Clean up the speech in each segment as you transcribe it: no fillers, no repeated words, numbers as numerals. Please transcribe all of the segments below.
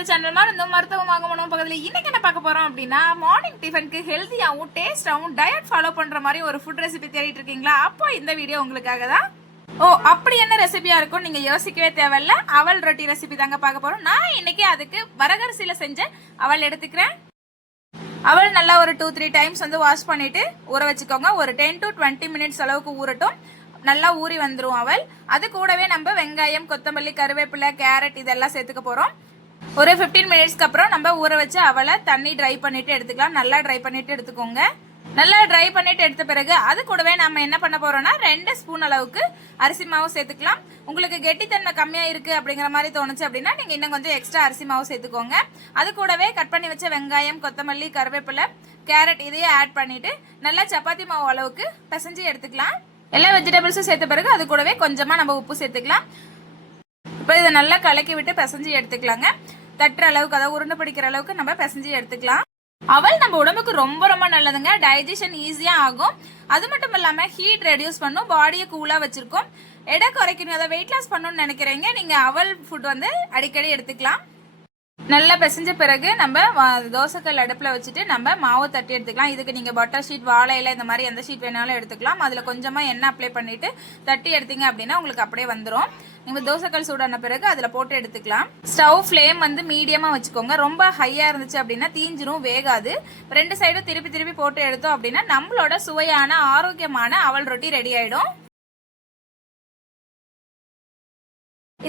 To channel மருந்து மருத்துவம் வாங்கணும் பக்கத்தில் இன்னைக்கு என்ன பார்க்க போறோம் அப்படின்னா மார்னிங் டிஃபனுக்கு ஹெல்த்தியாகவும் டேஸ்டாகவும் டயட் ஃபாலோ பண்ற மாதிரி ஒரு ஃபுட் ரெசிபி தேடிட்டு இருக்கீங்களா? அப்போ இந்த வீடியோ உங்களுக்காக தான். அப்படி என்ன ரெசிபியா இருக்கும் நீங்க யோசிக்கவே தேவையில்ல. அவல் ரொட்டி ரெசிபி தாங்க பார்க்க போறோம். நான் இன்னைக்கு அதுக்கு வரகரிசியில செஞ்ச அவல் எடுத்துக்கிறேன். அவல் நல்லா ஒரு 2-3 டைம்ஸ் வாஷ் பண்ணிட்டு ஊற வச்சுக்கோங்க. ஒரு 10 to 20 மினிட்ஸ் அளவுக்கு ஊறட்டும். நல்லா ஊறி வந்துடும் அவல். அது கூடவே நம்ம வெங்காயம், கொத்தமல்லி, கருவேப்பிலை, கேரட் இதெல்லாம் சேர்த்துக்க போறோம். ஒரு 15 மினிட்ஸ்க்கு அப்புறம் நம்ம ஊற வச்ச அவலை தண்ணி ட்ரை பண்ணிட்டு எடுத்துக்கலாம். நல்லா ட்ரை பண்ணிட்டு எடுத்துக்கோங்க. நல்லா ட்ரை பண்ணிட்டு எடுத்த பிறகு அது கூடவே நம்ம என்ன பண்ண போறோம்னா 2 ஸ்பூன் அளவுக்கு அரிசி மாவு சேர்த்துக்கலாம். உங்களுக்கு கெட்டித்தன்மை கம்மியா இருக்கு அப்படிங்கிற மாதிரி தோணுச்சு அப்படின்னா நீங்க இன்னும் கொஞ்சம் எக்ஸ்ட்ரா அரிசி மாவு சேர்த்துக்கோங்க. அது கூடவே கட் பண்ணி வச்ச வெங்காயம், கொத்தமல்லி, கருவேப்பிலை, கேரட் இதையும் ஆட் பண்ணிட்டு நல்லா சப்பாத்தி மாவு அளவுக்கு பிசைஞ்சு எடுத்துக்கலாம். எல்லா வெஜிடபிள்ஸும் சேர்த்த பிறகு அது கூடவே கொஞ்சமா நம்ம உப்பு சேர்த்துக்கலாம். இப்போ இதை நல்லா கலக்கி விட்டு பிசைஞ்சு எடுத்துக்கலாங்க. தட்டுற அளவுக்கு அதாவது உருண்டை பிடிக்கிற அளவுக்கு நம்ம பிசைஞ்சு எடுத்துக்கலாம். அவல் நம்ம உடம்புக்கு ரொம்ப ரொம்ப நல்லதுங்க. டைஜஷன் ஈஸியா ஆகும். அது மட்டும் இல்லாம ஹீட் ரெடியூஸ் பண்ணும், பாடியை கூலா வச்சிருக்கும். எடை குறைக்கணும், அதை வெயிட் லாஸ் பண்ணணும்னு நினைக்கிறீங்க, நீங்க அவல் ஃபுட் அடிக்கடி எடுத்துக்கலாம். நல்லா பிசைஞ்ச பிறகு நம்ம தோசைக்கல் அடுப்புல வச்சுட்டு நம்ம மாவு தட்டி எடுத்துக்கலாம். இதுக்கு நீங்க பட்டர் ஷீட், வாழை இலை இந்த மாதிரி எந்த ஷீட் வேணாலும் எடுத்துக்கலாம். அதுல கொஞ்சமா எண்ணெய் அப்ளை பண்ணிட்டு தட்டி எடுத்தீங்க அப்படின்னா உங்களுக்கு அப்படியே வந்துடும். நீங்க தோசைக்கல் சூடான பிறகு அதுல போட்டு எடுத்துக்கலாம். ஸ்டவ் ஃப்ளேம் மீடியமா வச்சுக்கோங்க. ரொம்ப ஹையா இருந்துச்சு அப்படின்னா தீஞ்சிரும், வேகாது. 2 சைடும் திருப்பி திருப்பி போட்டு எடுத்தோம் அப்படின்னா நம்மளோட சுவையான ஆரோக்கியமான அவல் ரொட்டி ரெடி ஆயிடும்.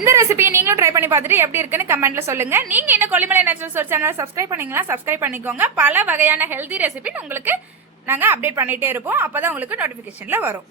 இந்த ரெசிபியை நீங்களும் ட்ரை பண்ணி பார்த்துட்டு எப்படி இருக்குன்னு கமெண்ட்ல சொல்லுங்க. நீங்க இன்னும் Kollimalai natural source channel subscribe பண்ணீங்களா? சப்ஸ்கிரைப் பண்ணிக்கோங்க. பல வகையான ஹெல்தி ரெசிபி உங்களுக்கு நாங்க அப்டேட் பண்ணிட்டே இருப்போம். அப்பதான் உங்களுக்கு நோட்டிபிகேஷன்ல வரும்.